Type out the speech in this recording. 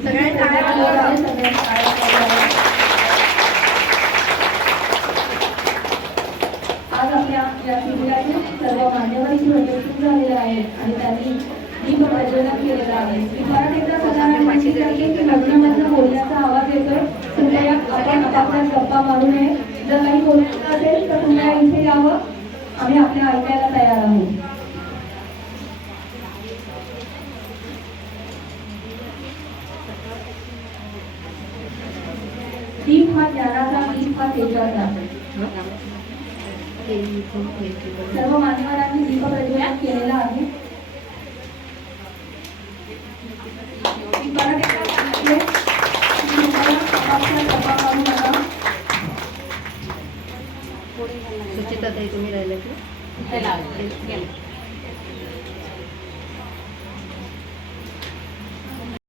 आज आपल्या या शिबिराचे सर्व मान्यवरांची उपस्थित झालेले आहेत आणि त्यांनी दीप प्रज्वलन केलेलं आहे. मी परत एकदा सगळ्यांना माहिती की लग्नामधनं बोलण्याचा आवाज येतोय. कृपया आपण आपापल्यात गप्पा मारू नये. जर काही बोलायचं असेल तर तुम्हाला इथे यावं. आम्ही आपल्या ऐकायला तयार आहोत. दीप हा ज्ञानाचा दीप हा तेजाचा सर्व मान्यवरांनी दीप प्रज्वलन केलेला आहे. सुचिता ताई तुम्ही राहिले की?